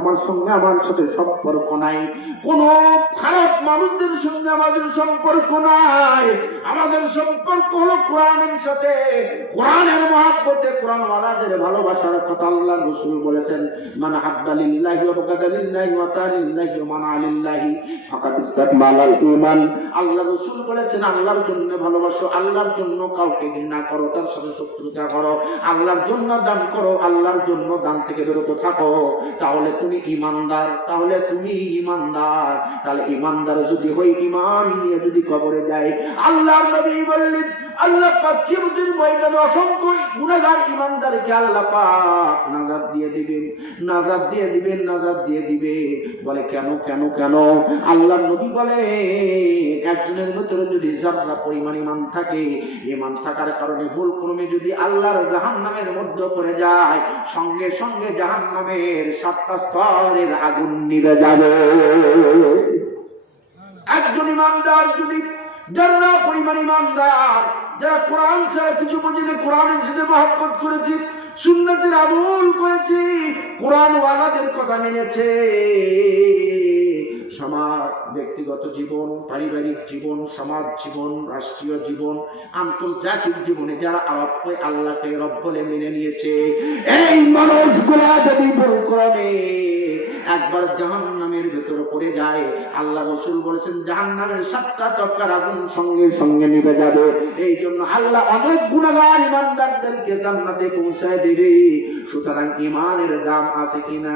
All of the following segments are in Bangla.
আমার সঙ্গে, আমার সাথে সম্পর্ক নাই। কোন খারাপ মানুষদের সঙ্গে আমাদের সম্পর্ক নাই। আমাদের সম্পর্ক হলো কোরআনের সাথে। কোরআনের মহাব্বতে কোরআন ওয়ালাদের ভালোবাসার কথা আল্লাহ রসুল বলেছেন, মান তালিল্লাহি মান আলিল্লাহি ঈমান। আল্লাহ রসুল বলেছেন, আল্লাহর জন্য ভালোবাসো, আল্লাহর জন্য কাউকে ঘৃণা করো, তার সাথে শত্রুতা করো, আল্লাহর জন্য দান করো, আল্লাহর জন্য দান থেকে বিরত থাকো। তাহলে তুমি ইমানদার, তাহলে তুমি ইমানদার। তাহলে ইমানদার যদি হই ইমান নিয়ে যদি কবরে যায় আল্লাহ নবী বললেন আল্লাহ পাক কিয়ামতের ময়দানে অসংখ্য গুনাহগার ইমানদারকে আল্লাহ পাক নাজাত দিয়ে দিবেন, নাজাত দিয়ে দিবেন, নাজাত দিয়ে দিবে বলে, কেন কেন কেন? আল্লাহর নবী বলে, একজনের ভিতরে যদি জাবরা পরিমাণ ইমান থাকে ইমান থাকার কারণে ভুল ক্রমে যদি আল্লাহর জাহান্নামের মধ্যে পড়ে যায়, সঙ্গে সঙ্গে জাহান্নামের সাতটা স্তরের আগুন নিভে যাবে। একজন ইমানদার যদি যারা পরিমাণ ইমানদার যারা কোরআন ছাড়া কিছু বুঝিনি কোরআনের সাথে মহব্বত করেছি, সুন্নতের আমল করেছি কোরআন ওয়ালাদের কথা মেনেছে। সমাজ, ব্যক্তিগত জীবন, পারিবারিক জীবন, সমাজ জীবন, রাষ্ট্রীয় জীবন, আন্তর্জাতিক জীবনে যারা আরবকে আল্লাহকে রব বলে মেনে নিয়েছে, এই মানুষগুলা যদি ভুল ক্রমে একবার জাহান পড়ে যায়। আল্লাহ রসুল বলেছেন জাহান নামের সাতটা তরকার আগুন সঙ্গে সঙ্গে নিভে যাবে। এই জন্য আল্লাহ অনেক গুণাগার ইমানদারদেরকে জান্নাতে পৌঁছায় দেবে। সুতরাং ইমানের দাম আছে কন।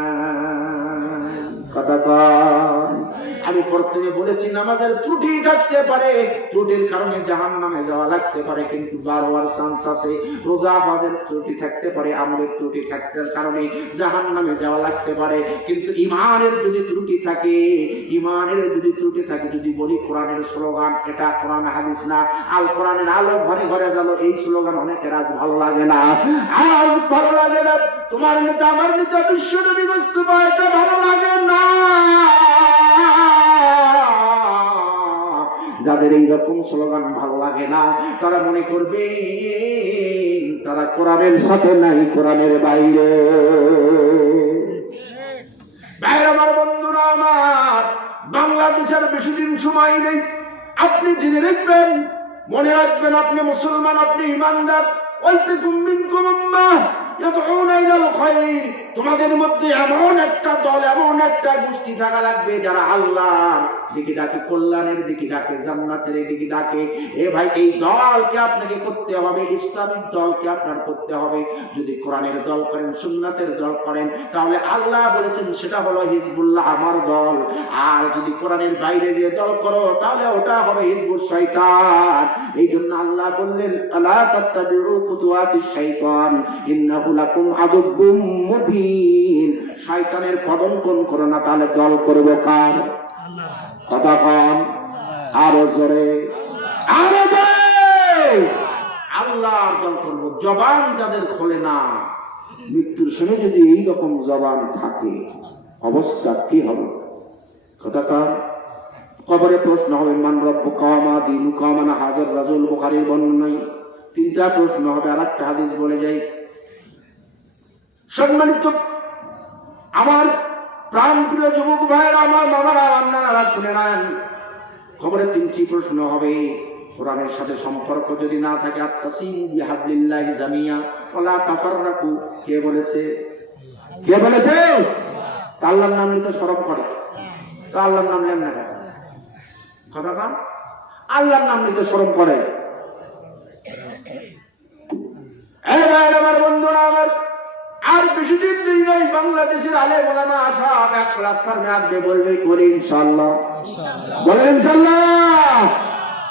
আমি প্রথমে বলেছি, নামাজের ত্রুটি থাকতে পারে, ত্রুটির কারণে জাহান নামে যাওয়া লাগতে পারে, কিন্তু বারোয়ার চান্স আছে, রোজা বাজের ত্রুটি থাকতে পারে, আমলের ত্রুটি থাকতে কারণে জাহান নামে যাওয়া লাগতে পারে, কিন্তু ইমানের যদি ত্রুটি থাকে ইমানের যদি ত্রুটি থাকে, যদি বলি কোরআনের স্লোগান, এটা কোরআন হাদিস না, আল কোরআনের আলো ঘরে ঘরে গেল, এই স্লোগান অনেকের আজ ভালো লাগে না। আর ভালো লাগে না, তোমার নেতা আমার নেতা বিশ্ব নবী বস্তুবা, এটা ভালো লাগে না। যাদের এইরকম স্লোগান ভালো লাগে না, তারা মনে করবে তারা কোরআনের সাথে নাই, কোরআনের বাইরে। আমার, বন্ধুরা আমার, বাংলাদেশের বেশি দিন সময় নেই। আপনি জেনে রাখবেন, মনে রাখবেন আপনি মুসলমান, আপনি ইমানদার ওয়ালতাকুম মিনকুম তোমাদের মধ্যে এমন একটা দল, এমন একটা গোষ্ঠী থাকা লাগবে যারা আল্লাহর দিকে ডাকে, কল্যাণের দিকে ডাকে, জান্নাতের দিকে ডাকে। এ ভাই, এই দলকে আপনাকে করতে হবে, ইসলামিক দলকে আপনার করতে হবে। যদি কোরআনের দল করেন, সুন্নাতের দল করেন, তাহলে আল্লাহ বলেছেন সেটা হলো হিজবুল্লাহ আমার দল। আর যদি কোরআনের বাইরে যে দল করো, তাহলে ওটা হবে হিজবুল শয়তান। এই জন্য আল্লাহ বললেন আল্লাহ তাত্তাবিউ খুতুওয়াতিশ শাইতান ইন্নাহু লাকুম আদুব্বুম মুবিন। শয়তানের পদঙ্কন করো না, তাহলে দল করব কার? কথা কন। আরও জোরে। আল্লাহর দল করব, জবান যাদের খোলে না। মৃত্যুর সময় যদি এইরকম জবান থাকে, অবস্থা কি হবে? কথা কন। কবরে প্রশ্ন হবে, মান রব্ব কামা দিন কামানা হাজার রাজুল বুখারীর বর্ণনায়। তিনটা প্রশ্ন হবে আর একটা হাদিস বলে যাই। সম্মানিত আমার প্রাণ প্রিয় যুবক ভাইয়েরা, আমার মামারা রান্নারা শুনে নেন। খবরে তিনটি প্রশ্ন হবে। কোরআনের সাথে সম্পর্ক যদি না থাকে আত্মাসিম বিহাবলিল্লাহি জামিয়া ওলা তাফাররাকু। কে বলেছে? কে বলেছে? আল্লাহর নাম নিতে সরব করে। তো আল্লাহর নাম নেন না কথা কান আল্লাহর নাম নিতে সরব করে। আমার বন্ধুরা, আমার আর বেশি দিন দেরি নয় বাংলাদেশের আলে গোলামা সব এক প্ল্যাটফর্মে আসবে বলবে করে ইনশাল্লাহ বলে ইনশাল্লাহ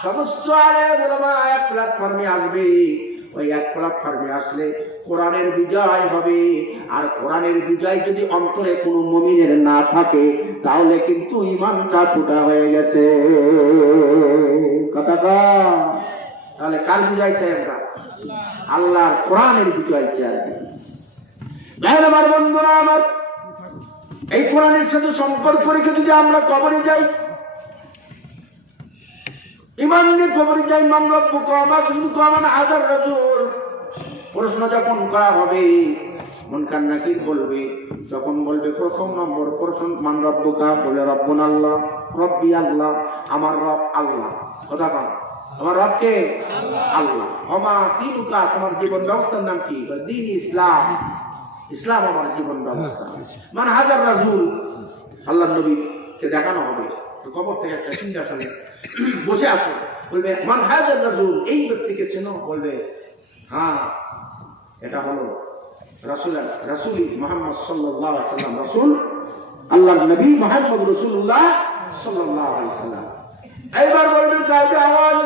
সমস্ত আলে গোলামা এক প্ল্যাটফর্মে আসবে। ওই এক প্ল্যাটফর্মে আসলে কোরআনের বিজয় হবে। আর কোরআনের বিজয় যদি অন্তরে কোনো মমিনের না থাকে তাহলে কিন্তু ইমানটা ফুটা হয়ে গেছে। কথা। তাহলে কার বিজয় চাই আমরা? আল্লাহর কোরআনের বিজয় চাই। আমার বন্ধুরা আমার এই কোরআনের সাথে সম্পর্ক রেখে যদি আমরা কবরে যাই ইমান নিয়ে কবরে যাই মামলা আমার কিন্তু আমার আদার রাজুর প্রশ্ন যখন করা হবে মনকার নাকির বলবে যখন বলবে প্রথম নম্বর প্রথম মান রব্বুকা বলে রব্বুন আল্লাহ রব্বি আল্লাহ আমার রব আল্লাহ। কথা কন আমার রবকে আল্লাহ। অমা দিনুকা তোমার জীবন ব্যবস্থার নাম কি? দিন ইসলাম। ইসলাম আমার জীবন ব্যবস্থা। মানে হাজার রাজুল, আল্লাহ নবীকে দেখানো হবে। কবর থেকে একটা সিংহাসনে বসে আছে। বলবে, মান হাজার রাজুল, এই ব্যক্তিকে চেনো? বলবে হ্যাঁ এটা হলো রাসুল রাসুলি মোহাম্মদ সাল্লাহ সাল্লাম। রাসুল আল্লাহ নবী মোহাম্মদ রসুল্লাহ সাল্লাহ সাল্লাম। এইবার বলবে, কাজে আওয়াজ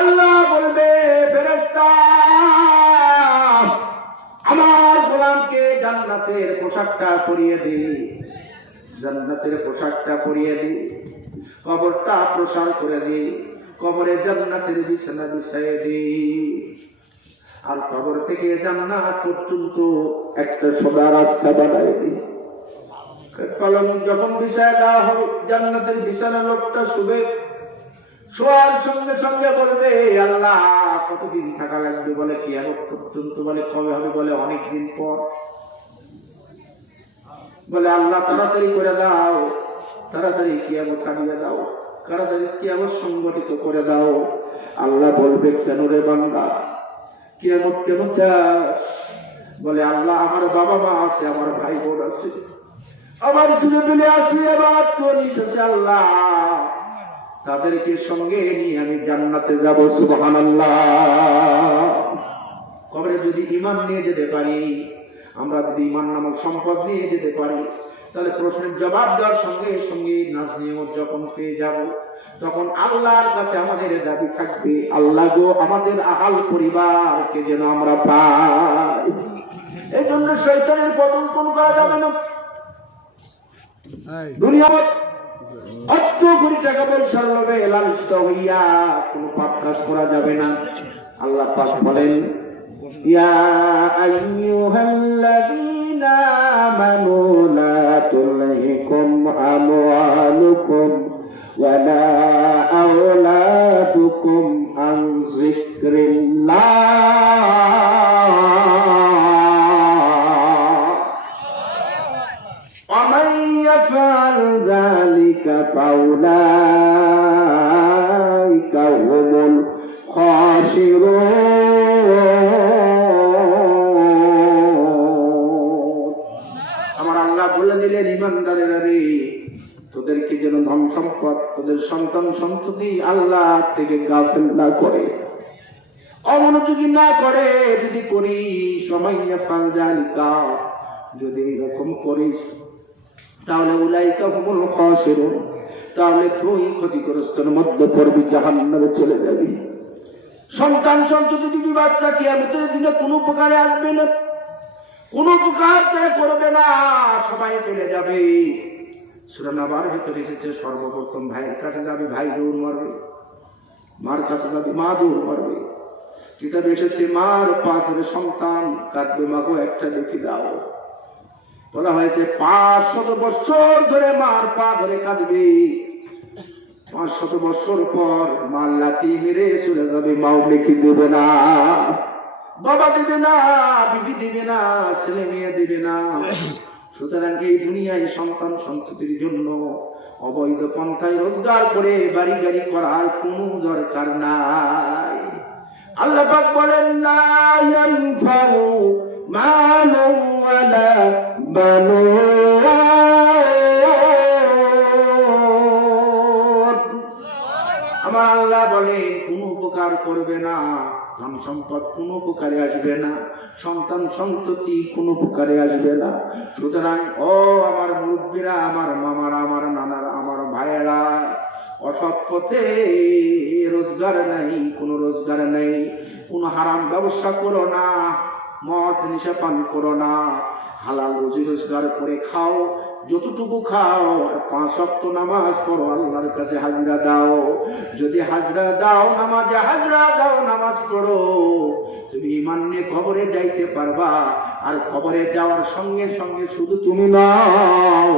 আল্লাহ বলবে, ফেরেশতা। জান্নাতের পোশাকটা পরিয়ে দে। জান্নাতের পোশাকটা পরিয়ে দে। কবরটা প্রসার করে দে। কবরে জান্নাতের বিছানা বিছাইয়ে দে। আর কবর থেকে জান্নাত পর্যন্ত একটা সোজা রাস্তা বানায় দে। কলম যখন বিছায় দেওয়া হবে, জান্নাতের বিছানা লোকটা শুবে। শোয়ার সঙ্গে সঙ্গে বলবে, আল্লাহ, কতদিন থাকা লাগবে? বলে কি আর পর্যন্ত, বলে, কবে হবে? বলে অনেক দিন পর। বলে, আল্লাহ, তাড়াতাড়ি করে দাও। তাড়াতাড়ি কিয়ামত কাটিয়ে দাও। তাড়াতাড়ি কিয়ামত সংগঠিত করে দাও। আল্লাহ বলবে, কেন রে বান্দা? কিয়ামত কেন চাস? বলে, আল্লাহ, আমার বাবা মা আছে, আমার ভাই বোন আছে। আমার ছেলে পেলে আছে এবার তোর আছে, আল্লাহ। তাদেরকে সঙ্গে নিয়ে আমি জান্নাতে যাব, সুবহানাল্লাহ। কবরে যদি ইমান নিয়ে যেতে পারি আমরা যদি ইমান নামক সম্পদ নিয়ে যেতে পারি তাহলে প্রশ্নের জবাব দেওয়ার সঙ্গে সঙ্গে নাচ নিয়ম যখন পেয়ে যাব তখন আল্লাহর কাছে আমাদের দাবি থাকবে আল্লাহ গো আমাদের আহাল পরিবারকে যেন আমরা পাই। এই জন্য শৈতানের পতন কোন করা যাবে না। দুনিয়ার অর্থ কোটি টাকা পয়সার লোভে লালিত হইয়া কোন পাপ কাজ করা যাবে না। আল্লাহ পাক বলেন ইয়া ومن يفعل ذلك فأولئك هم الخاسرون আমার আল্লাহ বলে দিলেন ইমানদারেরা রে তোদেরকে যেন ধন সম্পদ তোদের সন্তান সন্ততি আল্লাহ থেকে গাফেল না করে অমনোযোগী না করে যদি করি সময় ফাল জালিকা যদি এরকম করিস তাহলে উলাইকা হুমুল খাসিরুন। তাহলে তুই ক্ষতিগ্রস্তের মধ্যে পড়বি, জাহান্নামে চলে যাবি। সন্তান সন্ততি দিবি বাচ্চা কিয়ামতের দিনে কোনো উপকারে আসবে না, কোনো উপকার তারা করবে না, সবাই চলে যাবে। সুরানাবার ভেতরে এসেছে, সর্বপ্রথম ভাইয়ের কাছে যাবে, ভাই দৌড় মারবে। মার কাছে যাবে, মা দৌড় মারবে। কিতাবে এসেছে, মার পা ধরে সন্তান কাঁদবে, মাগো একটা দেখি দাও। বলা হয়েছে পাঁচ শত বছর ধরে মার পা ধরে কাঁদবে। পাঁচ শত বছর পর মার লাতি মেরে চলে যাবে, মাও লিখি দেবে না। বাবা দিবে না, বিবি দিবে না, ছেলে মেয়ে দিবে না। সুতরাং এই দুনিয়ায় সন্তান সন্ততির জন্য অবৈধ পন্থায় রোজগার করে বাড়ি গাড়ি করার কোনো দরকার নাই। আল্লাহ বলেন না মালু ওয়ালা বানুন আমার আল্লাহ বলে, কোনো উপকার করবে না। ধন সম্পদ কোনো উপকারে আসবে না। সন্তান সন্ততি কোনো উপকারে আসবে না। সুতরাং, ও আমার মুরব্বীরা, আমার মামারা, আমার নানারা, আমার ভাইয়েরা, অসৎ পথে রোজগার নাই, কোনো রোজগার নেই, কোনো হারাম ব্যবসা করো না। মদ নিশা পান করো না। হালাল রুজি রোজগার করে খাও। যতটুকু খাও আর পাঁচ অক্ট নামাজ পড়ো, আল্লাহর কাছে হাজরা দাও। যদি হাজরা দাও নামাজে, হাজরা দাও, নামাজ পড়ো। তুমি ইমান খবরে যাইতে পারবা, আর খবরে যাওয়ার সঙ্গে সঙ্গে শুধু তুমি নাও।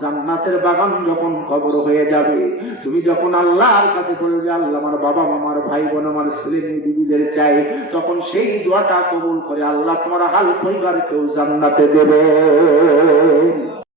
জান্নাতের বাগান যখন কবর হয়ে যাবে, তুমি যখন আল্লাহর কাছে বলবে আল্লাহ আমার বাবা, আমার ভাই বোন আমার ছেলে মেয়ে বিবিদের চাই, তখন সেই দোয়াটা কবুল করে আল্লাহ তোমার হাল পরিবারকেও জান্নাতে দেবে।